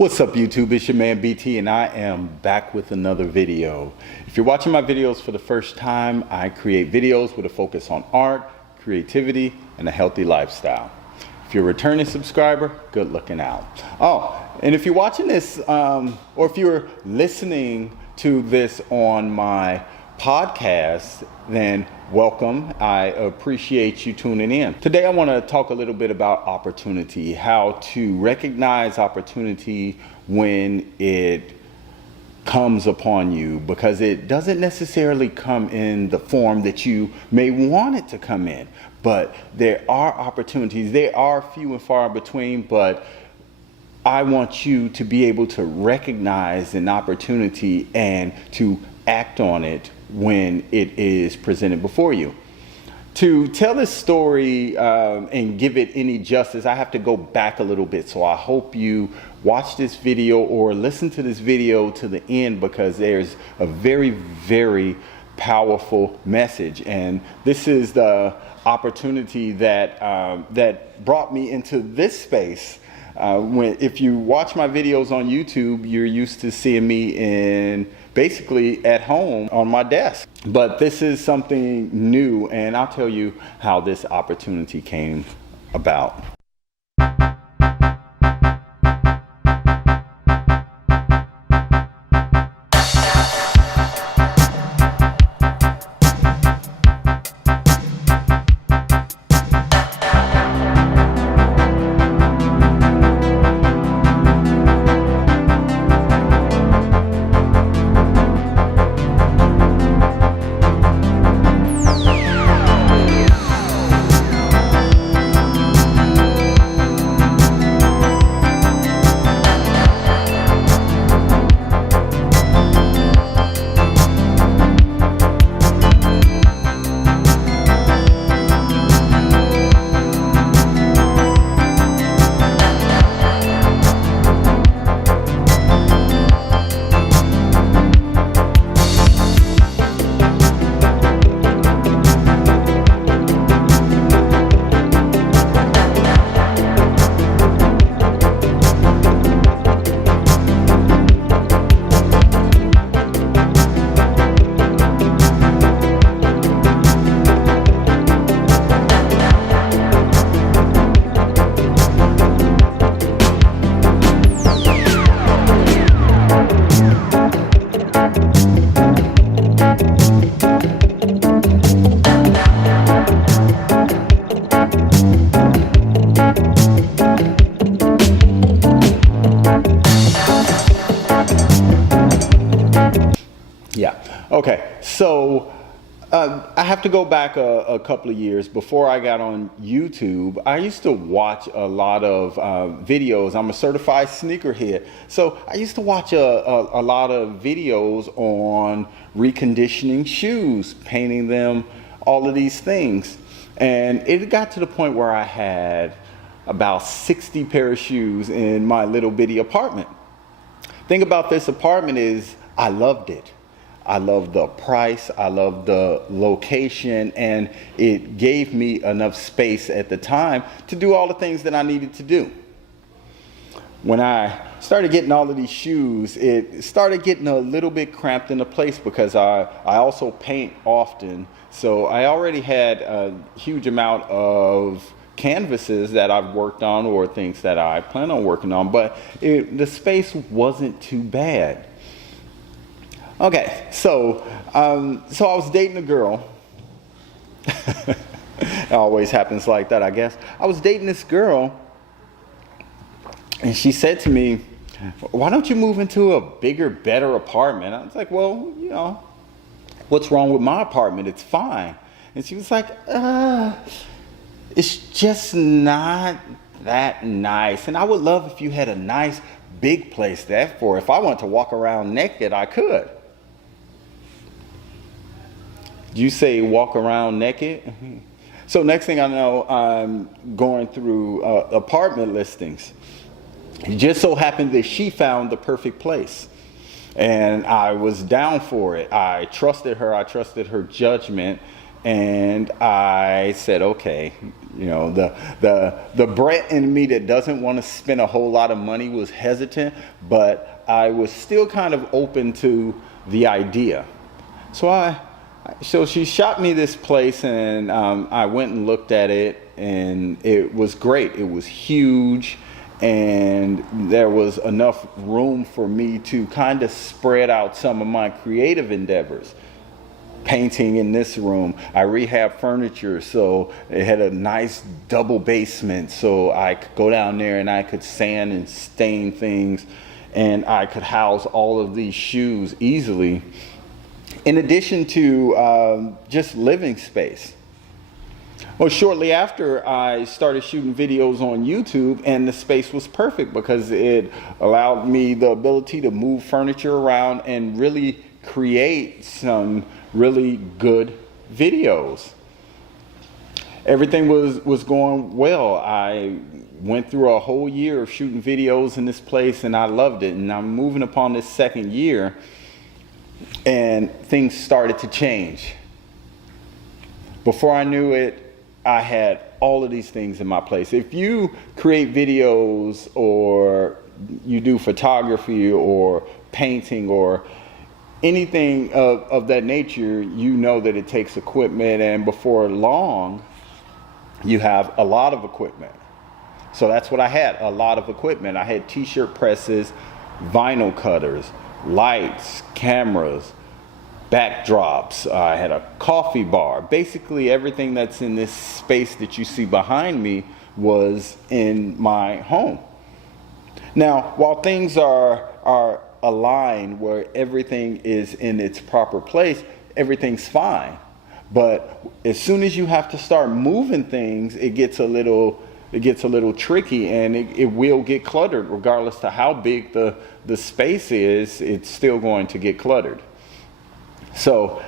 What's up YouTube, it's your man BT and I am back with another video. If you're watching my videos for the first time, I create videos with a focus on art, creativity, and a healthy lifestyle. If you're a returning subscriber, good looking out. Oh, and if you're watching this, or if you're listening to this on my podcast, then welcome. I appreciate you tuning in. Today I want to talk a little bit about opportunity, how to recognize opportunity when it comes upon you, because it doesn't necessarily come in the form that you may want it to come in. But there are opportunities. They are few and far between, but I want you to be able to recognize an opportunity and to act on it when it is presented before you. To tell this story and give it any justice, I have to go back a little bit. So I hope you watch this video or listen to this video to the end, because there's a very, very powerful message. And this is the opportunity that that brought me into this space. If you watch my videos on YouTube, you're used to seeing me basically at home on my desk. But this is something new, and I'll tell you how this opportunity came about. Okay, so I have to go back a couple of years. Before I got on YouTube, I used to watch a lot of videos. I'm a certified sneakerhead, so I used to watch a lot of videos on reconditioning shoes, painting them, all of these things. And it got to the point where I had about 60 pair of shoes in my little bitty apartment. Thing about this apartment is I loved it. I loved the price, I loved the location, and it gave me enough space at the time to do all the things that I needed to do. When I started getting all of these shoes, it started getting a little bit cramped into place, because I also paint often. So I already had a huge amount of canvases that I've worked on, or things that I plan on working on, but the space wasn't too bad. Okay, so I was dating a girl. It always happens like that, I guess. I was dating this girl, and she said to me, "Why don't you move into a bigger, better apartment?" I was like, "Well, you know, what's wrong with my apartment? It's fine." And she was like, "It's just not that nice. And I would love if you had a nice, big place. Therefore, if I wanted to walk around naked, I could." You say walk around naked? So next thing I know, I'm going through apartment listings. It just so happened that she found the perfect place, and I was down for it. I trusted her. I trusted her judgment, and I said, okay, You know, the Brett in me that doesn't want to spend a whole lot of money was hesitant, but I was still kind of open to the idea. So she shot me this place, and I went and looked at it, and it was great. It was huge, and there was enough room for me to kind of spread out some of my creative endeavors. Painting in this room, I rehabbed furniture, so it had a nice double basement, so I could go down there and I could sand and stain things, and I could house all of these shoes easily, in addition to just living space. Well, shortly after, I started shooting videos on YouTube, and the space was perfect because it allowed me the ability to move furniture around and really create some really good videos. Everything was going well. I went through a whole year of shooting videos in this place, and I loved it. And I'm moving upon this second year, and things started to change. Before I knew it, I had all of these things in my place. If you create videos, or you do photography or painting or anything of that nature, you know that it takes equipment, and before long you have a lot of equipment. So that's what I had, a lot of equipment. I had t-shirt presses, vinyl cutters, lights, cameras, backdrops. I had a coffee bar. Basically everything that's in this space that you see behind me was in my home. Now, while things are aligned where everything is in its proper place, everything's fine. But as soon as you have to start moving things, it gets a little tricky, and it will get cluttered. Regardless to how big the space is, it's still going to get cluttered. So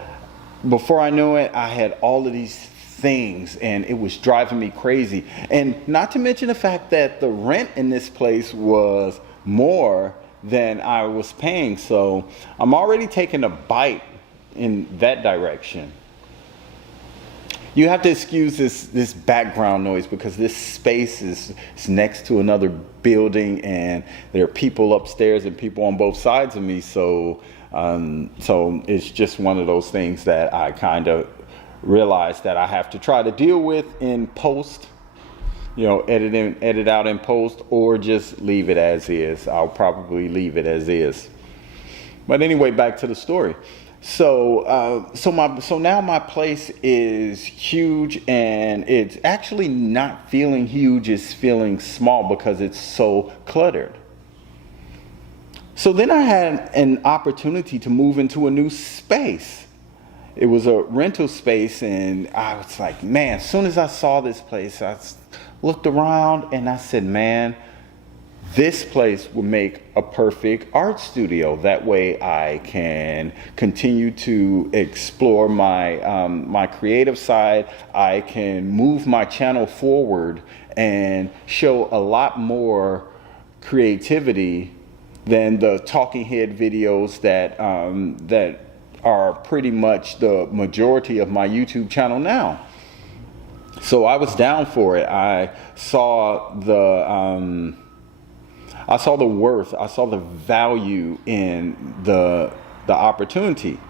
before I knew it, I had all of these things, and it was driving me crazy. And not to mention the fact that the rent in this place was more than I was paying. So I'm already taking a bite in that direction. You have to excuse this background noise because this space is next to another building, and there are people upstairs and people on both sides of me. So it's just one of those things that I kind of realized that I have to try to deal with in post. You know, edit out in post, or just leave it as is. I'll probably leave it as is. But anyway, back to the story. So now my place is huge, and it's actually not feeling huge, it's feeling small because it's so cluttered. So then I had an opportunity to move into a new space. It was a rental space, and I was like, man, as soon as I saw this place, I looked around and I said, man, this place will make a perfect art studio. That way I can continue to explore my creative side. I can move my channel forward and show a lot more creativity than the talking head videos that are pretty much the majority of my YouTube channel now. So I was down for it. I saw the worth, I saw the value in the opportunity.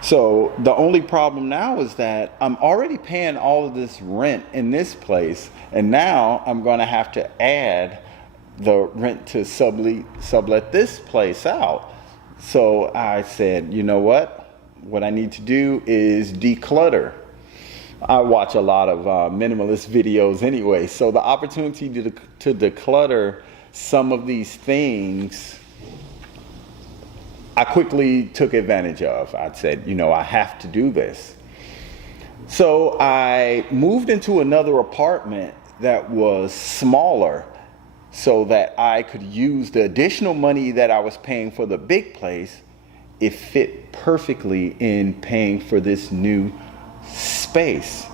So the only problem now is that I'm already paying all of this rent in this place, and now I'm going to have to add the rent to sublet this place out. So I said, you know what I need to do is declutter. I watch a lot of minimalist videos anyway, so the opportunity to declutter some of these things, I quickly took advantage of. I said, you know, I have to do this. So I moved into another apartment that was smaller so that I could use the additional money that I was paying for the big place. It fit perfectly in paying for this new space.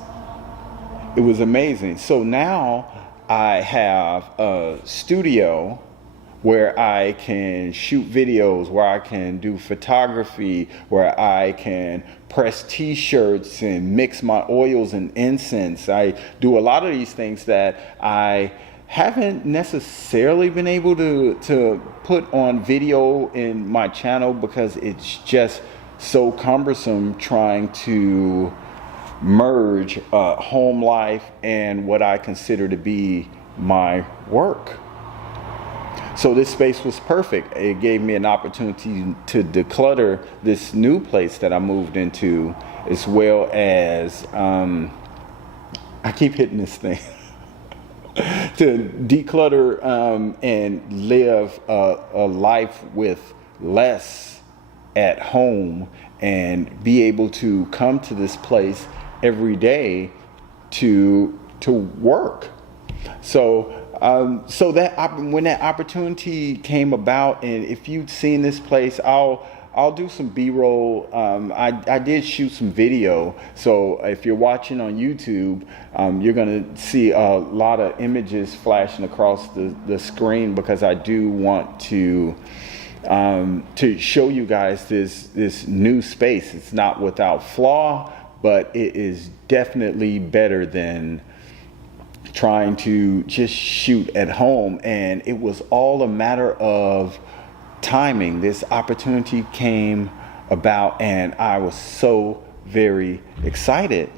It was amazing. So now I have a studio where I can shoot videos, where I can do photography, where I can press t-shirts and mix my oils and incense. I do a lot of these things that I haven't necessarily been able to put on video in my channel because it's just so cumbersome trying to merge home life and what I consider to be my work. So this space was perfect. It gave me an opportunity to declutter this new place that I moved into, as well as, I keep hitting this thing, to declutter and live a life with less at home and be able to come to this place every day to work. So when that opportunity came about, and if you've seen this place, I'll do some B-roll. I did shoot some video, so if you're watching on YouTube, you're gonna see a lot of images flashing across the screen because I do want to show you guys this new space. It's not without flaw, but it is definitely better than trying to just shoot at home. And it was all a matter of timing. This opportunity came about and I was so very excited.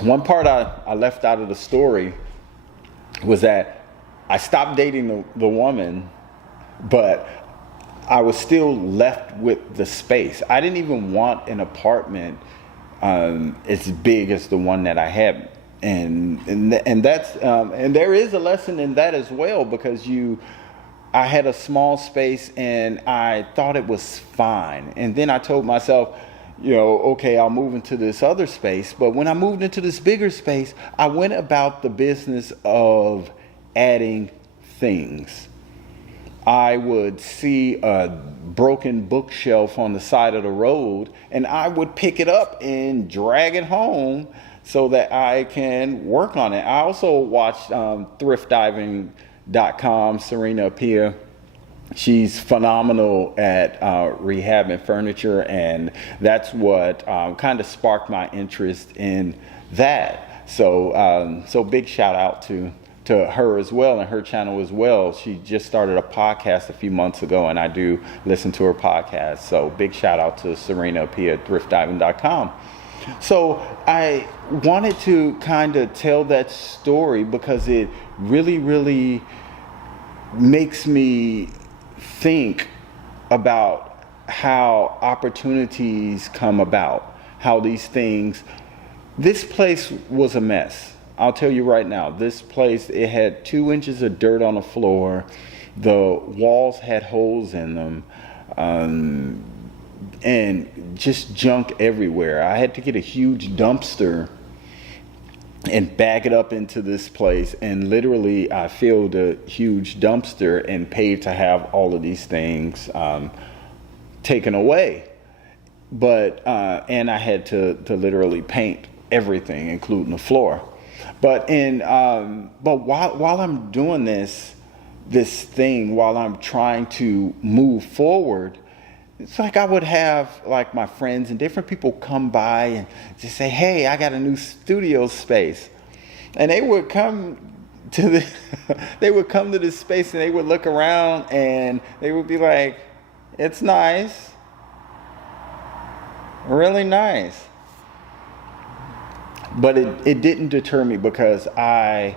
One part I left out of the story was that I stopped dating the woman, but I was still left with the space. I didn't even want an apartment as big as the one that I had. And that's and there is a lesson in that as well, because I had a small space and I thought it was fine, and then I told myself, okay, I'll move into this other space. But when I moved into this bigger space, I went about the business of adding things. I would see a broken bookshelf on the side of the road and I would pick it up and drag it home so that I can work on it. I also watched thriftdiving.com, Serena Apia. She's phenomenal at rehabbing furniture, and that's what kind of sparked my interest in that. So big shout out to her as well, and her channel as well. She just started a podcast a few months ago, and I do listen to her podcast. So big shout out to Serena Apia at thriftdiving.com. So I wanted to kind of tell that story because it really, really makes me think about how opportunities come about, how these things. This place was a mess. I'll tell you right now, this place, it had 2 inches of dirt on the floor. The walls had holes in them. And just junk everywhere. I had to get a huge dumpster and bag it up into this place, and literally I filled a huge dumpster and paid to have all of these things taken away. But and I had to literally paint everything, including the floor. But while I'm doing this thing, while I'm trying to move forward, it's like I would have like my friends and different people come by and just say, "Hey, I got a new studio space," and they would come to this space and they would look around and they would be like, "It's nice, really nice." But it didn't deter me because I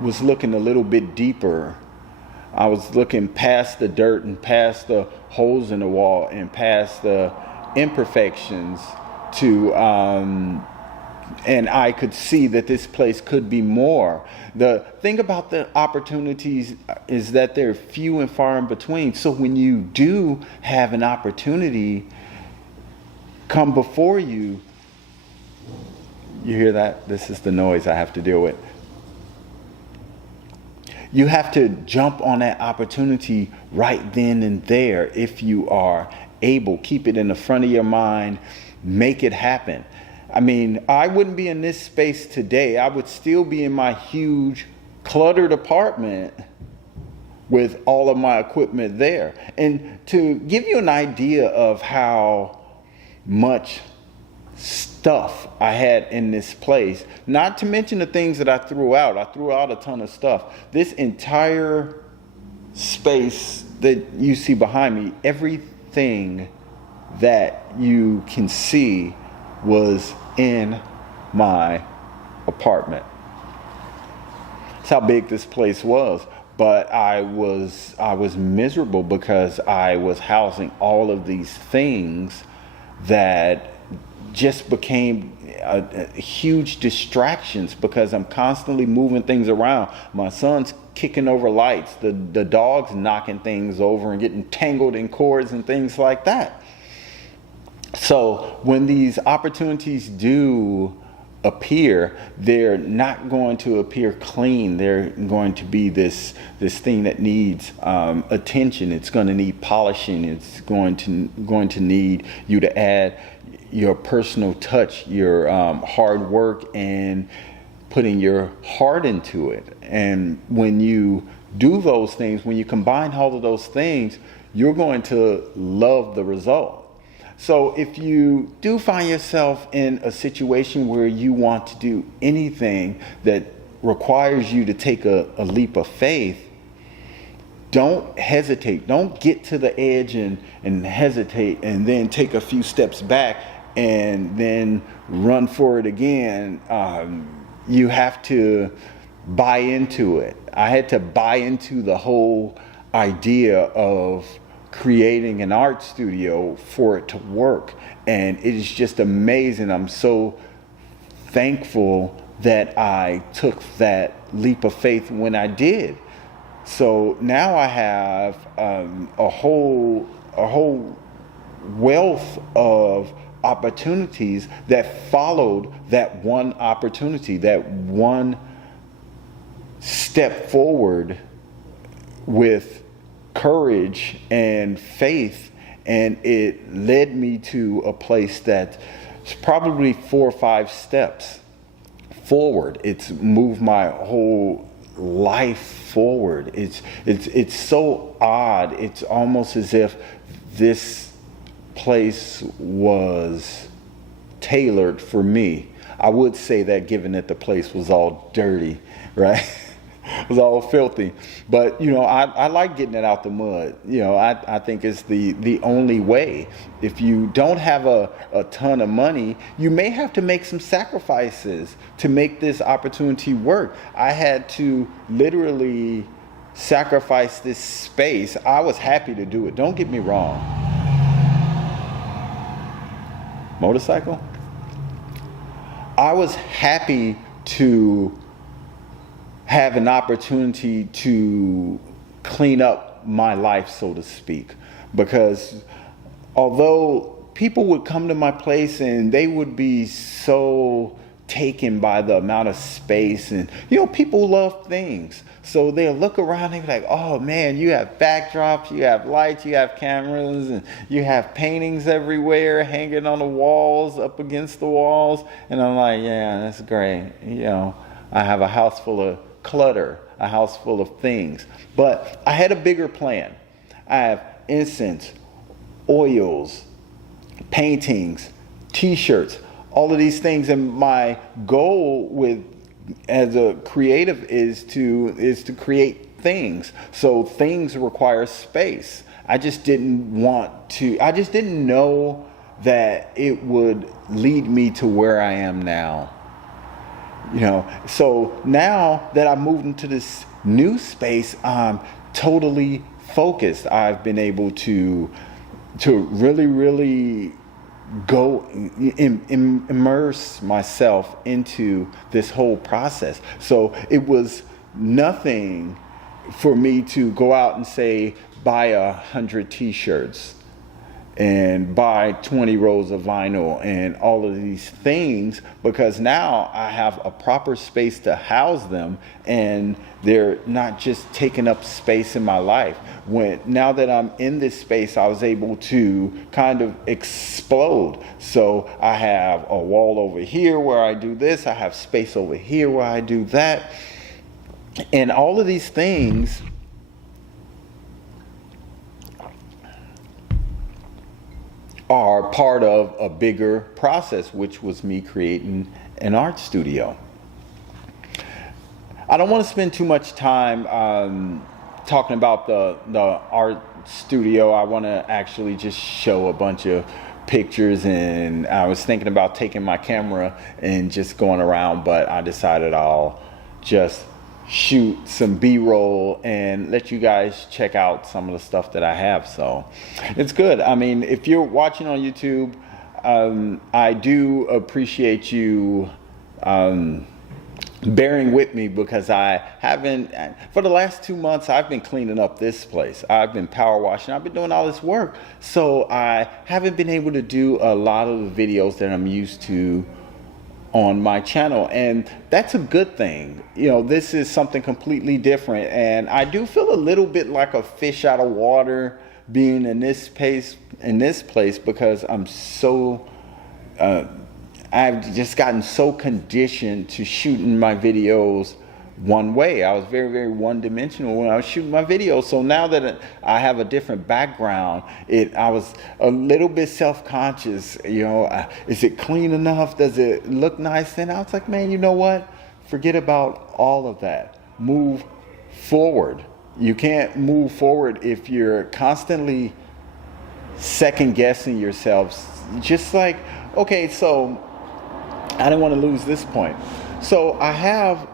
was looking a little bit deeper. I was looking past the dirt and past the holes in the wall and past the imperfections and I could see that this place could be more. The thing about the opportunities is that they're few and far in between. So when you do have an opportunity come before you, you hear that? This is the noise I have to deal with. You have to jump on that opportunity right then and there if you are able. Keep it in the front of your mind. Make it happen. I mean, I wouldn't be in this space today. I would still be in my huge cluttered apartment with all of my equipment there. And to give you an idea of how much stuff I had in this place, not to mention the things that I threw out a ton of stuff. This entire space that you see behind me, everything that you can see was in my apartment. That's how big this place was. But I was miserable because I was housing all of these things that just became huge distractions because I'm constantly moving things around. My son's kicking over lights, the dog's knocking things over and getting tangled in cords and things like that. So when these opportunities do appear, they're not going to appear clean. They're going to be this thing that needs attention. It's going to need polishing. It's going to need you to add your personal touch, your hard work, and putting your heart into it. And when you do those things, when you combine all of those things, you're going to love the result. So if you do find yourself in a situation where you want to do anything that requires you to take a leap of faith, don't hesitate. Don't get to the edge and hesitate and then take a few steps back and then run for it again. You have to buy into it. I had to buy into the whole idea of creating an art studio for it to work, and it is just amazing. I'm so thankful that I took that leap of faith when I did. So now I have a whole wealth of opportunities that followed that one opportunity, that one step forward with courage and faith, and it led me to a place that's probably 4 or 5 steps forward. It's moved my whole life forward. It's so odd. It's almost as if this place was tailored for me. I would say that, given that the place was all dirty, right? It was all filthy, but I like getting it out the mud. I think it's the only way. If you don't have a ton of money, you may have to make some sacrifices to make this opportunity work. I had to literally sacrifice this space. I was happy to do it. Don't get me wrong. Motorcycle? I was happy to have an opportunity to clean up my life, so to speak, because although people would come to my place and they would be so taken by the amount of space, and people love things, so they'll look around and be like, oh man, you have backdrops, you have lights, you have cameras, and you have paintings everywhere hanging on the walls, up against the walls. And I'm like, yeah, that's great. I have a house full of clutter, a house full of things. But I had a bigger plan. I have incense, oils, paintings, t-shirts, all of these things, and my goal as a creative is to create things. So things require space. I just didn't know that it would lead me to where I am now. So now that I moved into this new space, I'm totally focused. I've been able to really, really go immerse myself into this whole process. So it was nothing for me to go out and say, buy 100 t-shirts and buy 20 rolls of vinyl and all of these things, because now I have a proper space to house them and they're not just taking up space in my life. Now that I'm in this space, I was able to kind of explode. So I have a wall over here where I do this, I have space over here where I do that. And all of these things are part of a bigger process, which was me creating an art studio. I don't want to spend too much time talking about the art studio. I want to actually just show a bunch of pictures, and I was thinking about taking my camera and just going around, but I decided I'll just shoot some B-roll and let you guys check out some of the stuff that I have. So it's good. I mean, if you're watching on YouTube, I do appreciate you bearing with me, because I haven't, for the last 2 months, I've been cleaning up this place. I've been power washing. I've been doing all this work. So I haven't been able to do a lot of the videos that I'm used to on my channel, and that's a good thing. You know, this is something completely different, and I do feel a little bit like a fish out of water being in this place, because I'm so I've just gotten so conditioned to shooting my videos one way. I was very, very one-dimensional when I was shooting my videos. So now that I have a different background, I was a little bit self-conscious. You know, is it clean enough? Does it look nice? And I was like, man, you know what? Forget about all of that. Move forward. You can't move forward if you're constantly second-guessing yourselves. Just like, okay, so I didn't want to lose this point. So I have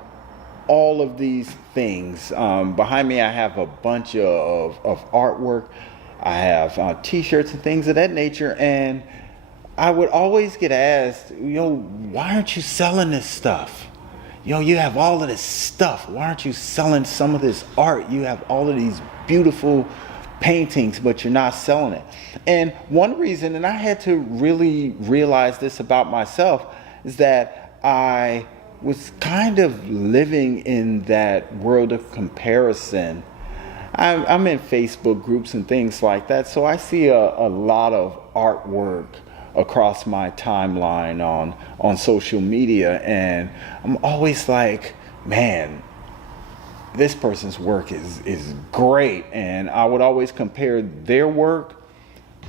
all of these things. Behind me, I have a bunch of artwork. I have t-shirts and things of that nature. And I would always get asked, you know, why aren't you selling this stuff? You know, you have all of this stuff. Why aren't you selling some of this art? You have all of these beautiful paintings, but you're not selling it. And one reason, and I had to really realize this about myself, is that I was kind of living in that world of comparison. I'm in Facebook groups and things like that, so I see a lot of artwork across my timeline on social media, and I'm always like, man, this person's work is great. And I would always compare their work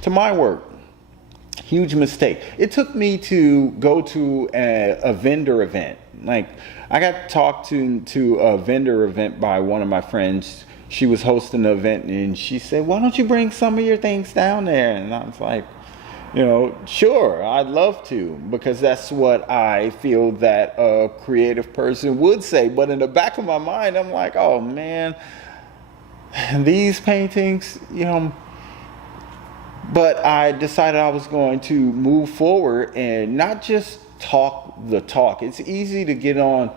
to my work. Huge mistake. It took me to go to a vendor event. Like, I got talked to a vendor event by one of my friends. She was hosting the event, and she said, why don't you bring some of your things down there? And I was like, you know, sure, I'd love to, because that's what I feel that a creative person would say. But in the back of my mind, I'm like, oh man, these paintings, you know. But I decided I was going to move forward and not just talk the talk. It's easy to get on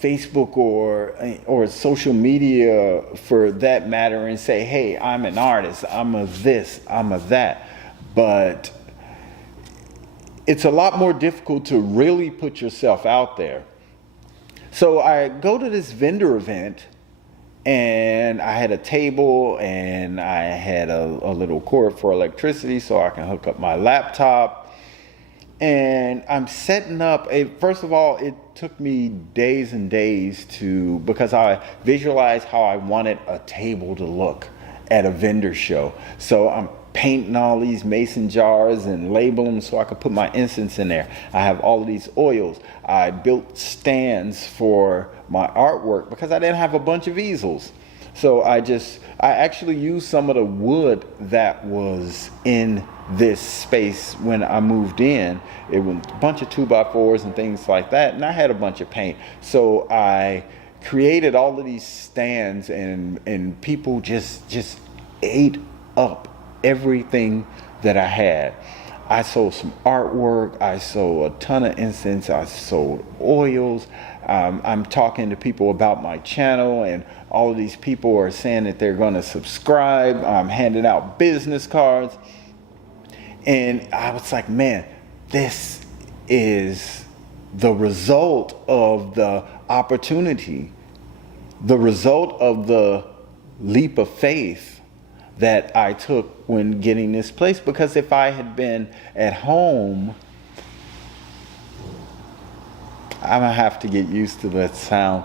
Facebook or social media for that matter and say, hey, I'm an artist, I'm a this, I'm a that. But it's a lot more difficult to really put yourself out there. So I go to this vendor event, and I had a table, and I had a little cord for electricity so I can hook up my laptop. And I'm setting up, first of all, it took me days and days because I visualized how I wanted a table to look at a vendor show. So I'm painting all these mason jars and label them so I could put my incense in there. I have all of these oils. I built stands for my artwork because I didn't have a bunch of easels. So I actually used some of the wood that was in this space when I moved in. It was a bunch of 2x4s and things like that, and I had a bunch of paint. So I created all of these stands, and people just ate up everything that I had. I sold some artwork, I sold a ton of incense, I sold oils. I'm talking to people about my channel, and all of these people are saying that they're going to subscribe. I'm handing out business cards. And I was like, man, this is the result of the opportunity, the result of the leap of faith that I took when getting this place. Because if I had been at home, I'm gonna have to get used to that sound.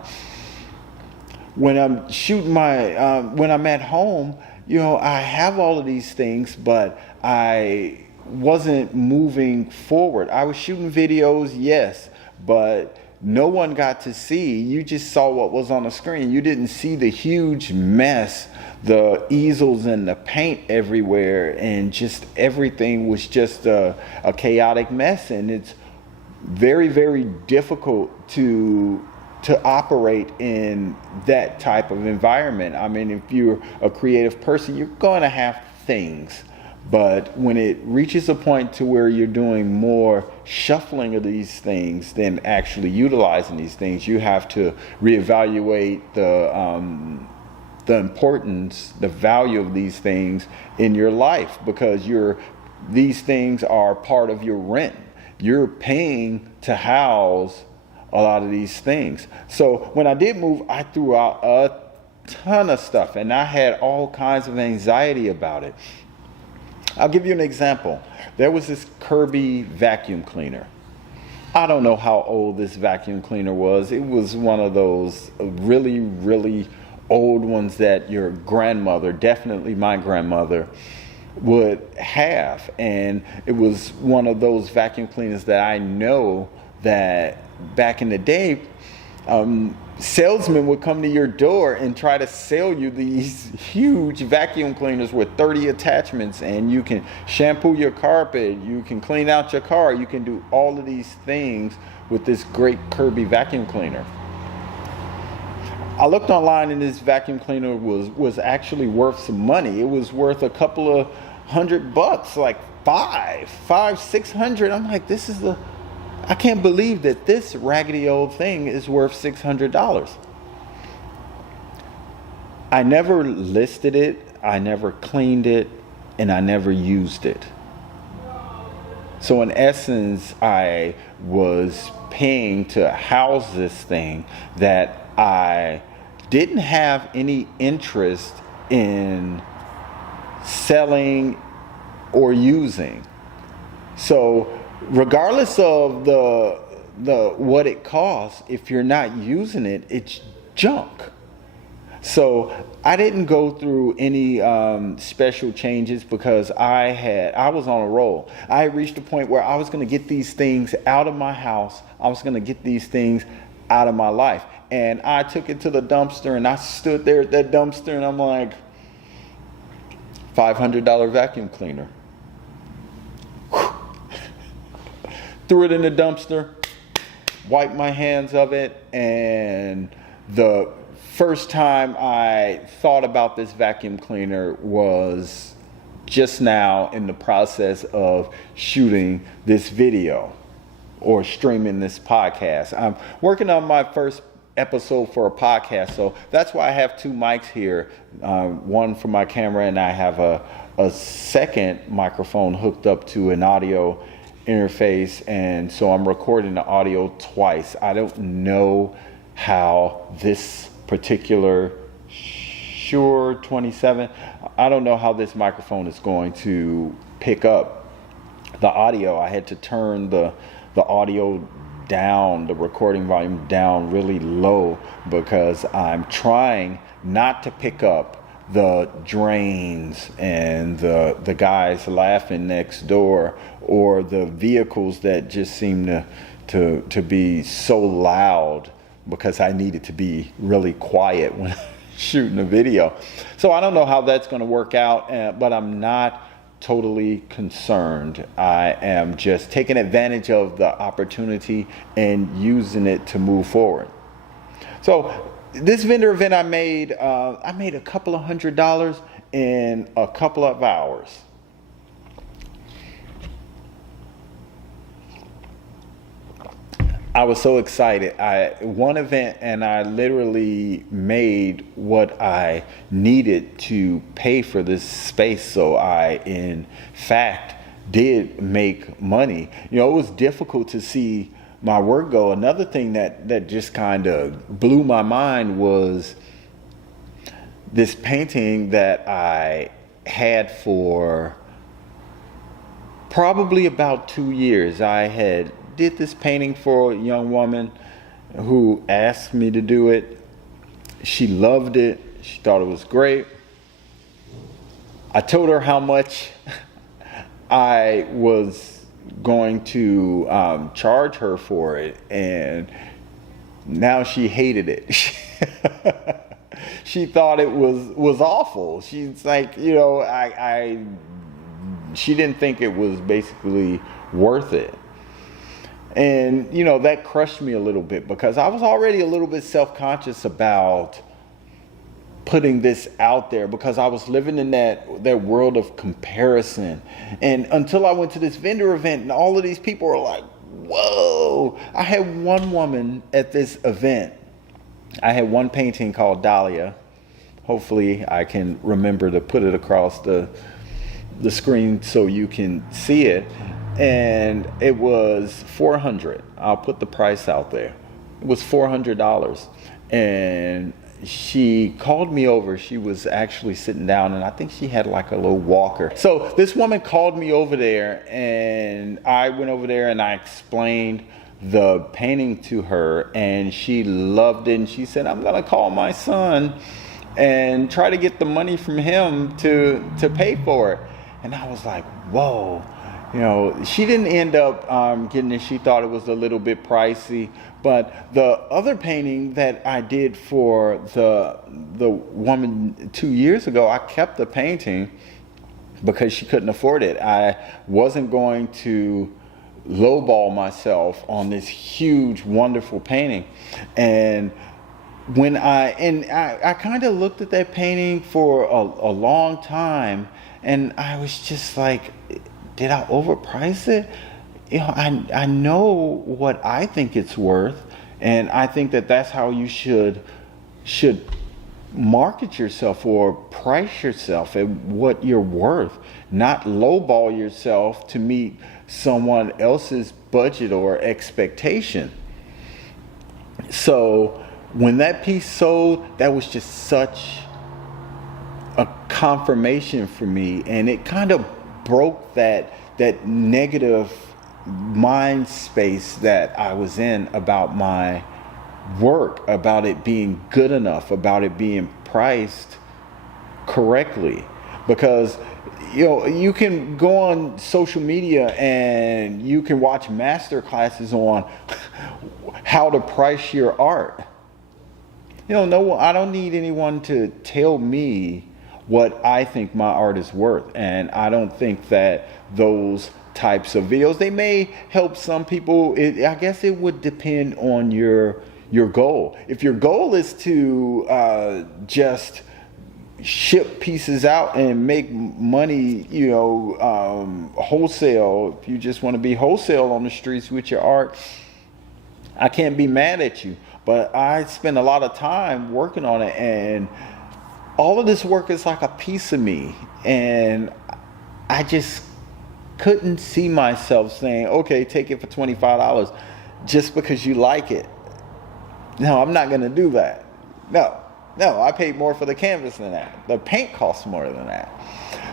When I'm shooting when I'm at home, I have all of these things, but I wasn't moving forward. I was shooting videos, yes, but no one got to see. You just saw what was on the screen. You didn't see the huge mess, the easels and the paint everywhere, and just everything was just a chaotic mess. And it's very, very difficult to operate in that type of environment. I mean, if you're a creative person, you're going to have things. But when it reaches a point to where you're doing more shuffling of these things than actually utilizing these things, you have to reevaluate the importance, the value of these things in your life, because these things are part of your rent. You're paying to house a lot of these things. So when I did move, I threw out a ton of stuff, and I had all kinds of anxiety about it. I'll give you an example. There was this Kirby vacuum cleaner. I don't know how old this vacuum cleaner was. It was one of those really, really old ones that your grandmother, definitely my grandmother, would have. And it was one of those vacuum cleaners that I know that back in the day, salesmen would come to your door and try to sell you these huge vacuum cleaners with 30 attachments, and you can shampoo your carpet, you can clean out your car, you can do all of these things with this great Kirby vacuum cleaner. I looked online, and this vacuum cleaner was actually worth some money. It was worth a couple of $100, like $600. I'm like, I can't believe that this raggedy old thing is worth $600. I never listed it, I never cleaned it, and I never used it. So in essence, I was paying to house this thing that I didn't have any interest in selling or using. So regardless of the what it costs, if you're not using it, it's junk. So I didn't go through any special changes, because I was on a roll. I reached a point where I was going to get these things out of my house. I was going to get these things out of my life. And I took it to the dumpster, and I stood there at that dumpster, and I'm like, $500 vacuum cleaner. Threw it in the dumpster, wiped my hands of it, and the first time I thought about this vacuum cleaner was just now in the process of shooting this video or streaming this podcast. I'm working on my first episode for a podcast, so that's why I have two mics here, one for my camera, and I have a second microphone hooked up to an audio interface, and so I'm recording the audio twice. I don't know how this particular Shure 27, I don't know how this microphone is going to pick up the audio. I had to turn the audio down, the recording volume down really low, because I'm trying not to pick up the drains and the guys laughing next door, or the vehicles that just seem to be so loud, because I need it to be really quiet when I'm shooting a video. So I don't know how that's going to work out, but I'm not totally concerned. I am just taking advantage of the opportunity and using it to move forward. So this vendor event I made a couple of $100 in a couple of hours. I was so excited. One event, and I literally made what I needed to pay for this space. So I, in fact, did make money. It was difficult to see my work go. Another thing that just kind of blew my mind was this painting that I had for probably about 2 years. I did this painting for a young woman who asked me to do it. She loved it. She thought it was great. I told her how much I was going to charge her for it, and now she hated it. She thought it was awful. She's like, you know, she didn't think it was basically worth it. And, you know, that crushed me a little bit because I was already a little bit self-conscious about putting this out there because I was living in that world of comparison. And until I went to this vendor event and all of these people were like, whoa. I had one woman at this event. I had one painting called Dahlia. Hopefully I can remember to put it across the screen so you can see it. And it was $400. I'll put the price out there. It was $400. And she called me over. She was actually sitting down, and I think she had like a little walker. So this woman called me over there, and I went over there and I explained the painting to her, and she loved it. And she said, I'm gonna call my son and try to get the money from him to pay for it. And I was like, whoa. You know, she didn't end up getting it. She thought it was a little bit pricey. But the other painting that I did for the woman 2 years ago, I kept the painting because she couldn't afford it. I wasn't going to lowball myself on this huge, wonderful painting. And when I kind of looked at that painting for a long time, and I was just like, did I overprice it? You know, I know what I think it's worth, and I think that that's how you should market yourself or price yourself at what you're worth, not lowball yourself to meet someone else's budget or expectation. So when that piece sold, that was just such a confirmation for me, and it kind of broke that negative mind space that I was in about my work, about it being good enough, about it being priced correctly. Because, you know, you can go on social media and you can watch master classes on how to price your art. You know, no, I don't need anyone to tell me what I think my art is worth. And I don't think that those types of videos, they may help some people. I guess it would depend on your goal. If your goal is to just ship pieces out and make money, you know, wholesale, if you just want to be wholesale on the streets with your art, I can't be mad at you. But I spend a lot of time working on it, and all of this work is like a piece of me, and I just couldn't see myself saying, okay, take it for $25 just because you like it. No, I'm not going to do that. No, I paid more for the canvas than that. The paint costs more than that.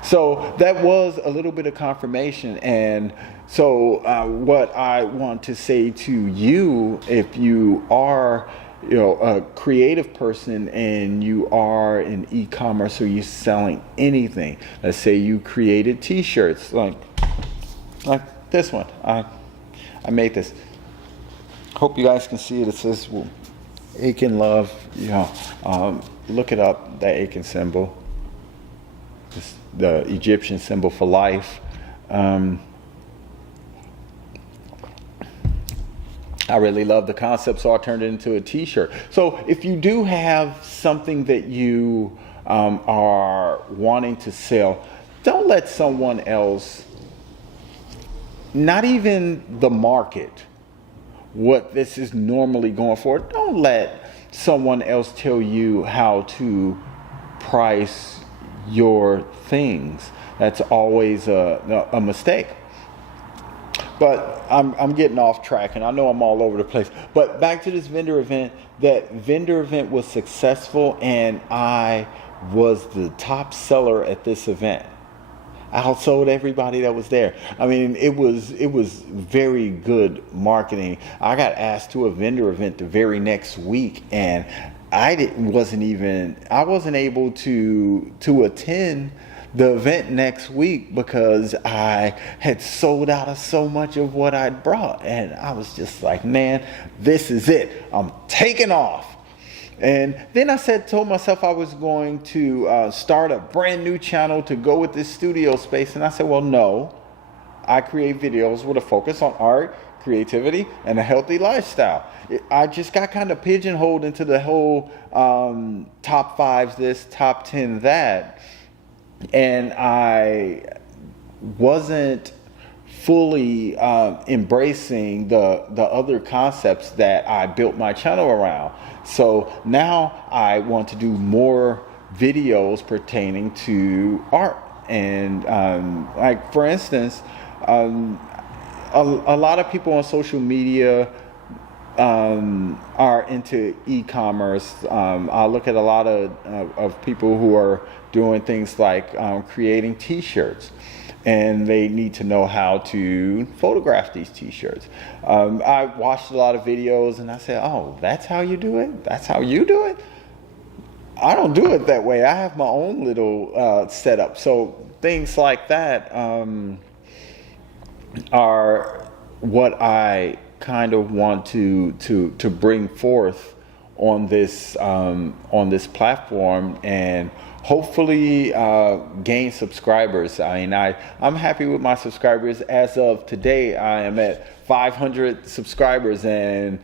So that was a little bit of confirmation. And so what I want to say to you, if you are, you know, a creative person and you are in e-commerce or you're selling anything, let's say you created t-shirts like this one. I made this. Hope you guys can see it. It says Aiken Love. You know, look it up, the Aiken symbol. It's the Egyptian symbol for life. I really love the concept, so I turned it into a t-shirt. So if you do have something that you are wanting to sell, don't let someone else, not even the market, what this is normally going for, don't let someone else tell you how to price your things. That's always a mistake. But I'm getting off track, and I know I'm all over the place. But back to this vendor event. That vendor event was successful, and I was the top seller at this event. I outsold everybody that was there. I mean, it was very good marketing. I got asked to a vendor event the very next week, and I wasn't able to attend the event next week because I had sold out of so much of what I'd brought. And I was just like, man, this is it. I'm taking off. And then I told myself I was going to start a brand new channel to go with this studio space. And I said, well, no, I create videos with a focus on art, creativity, and a healthy lifestyle. I just got kind of pigeonholed into the whole top 5 this, top 10 that. And I wasn't fully embracing the other concepts that I built my channel around. So now I want to do more videos pertaining to art. And like, for instance, a lot of people on social media are into e-commerce. I look at a lot of people who are doing things like creating t-shirts, and they need to know how to photograph these t-shirts. I watched a lot of videos and I said, oh, that's how you do it? That's how you do it? I don't do it that way. I have my own little setup. So things like that are what I kind of want to bring forth on this platform, and hopefully gain subscribers. I mean, I'm happy with my subscribers. As of today, I am at 500 subscribers, and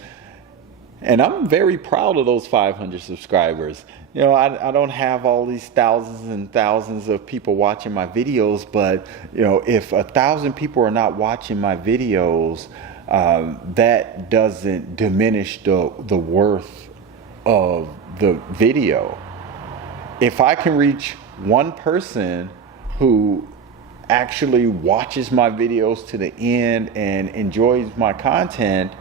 I'm very proud of those 500 subscribers. You know, I don't have all these thousands and thousands of people watching my videos, but you know, if 1,000 people are not watching my videos, that doesn't diminish the worth of the video. If I can reach one person who actually watches my videos to the end and enjoys my content,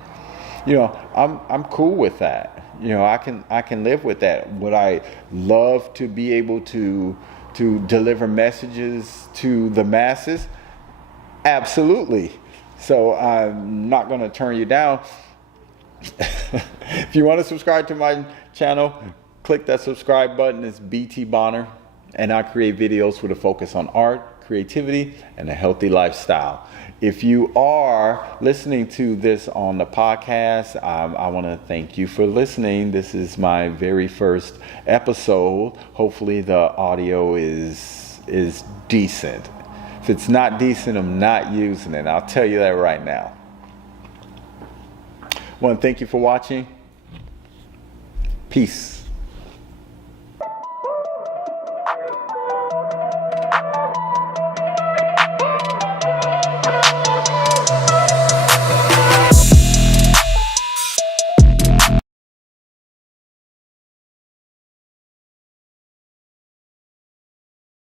you know, I'm cool with that. You know, I can live with that. Would I love to be able to deliver messages to the masses? Absolutely. So I'm not going to turn you down. If you want to subscribe to my channel, click that subscribe button. It's BT Bonner, and I create videos with a focus on art, creativity, and a healthy lifestyle. If you are listening to this on the podcast, I want to thank you for listening. This is my very first episode. Hopefully the audio is decent. If it's not decent, I'm not using it. I'll tell you that right now. I want to thank you for watching. Peace.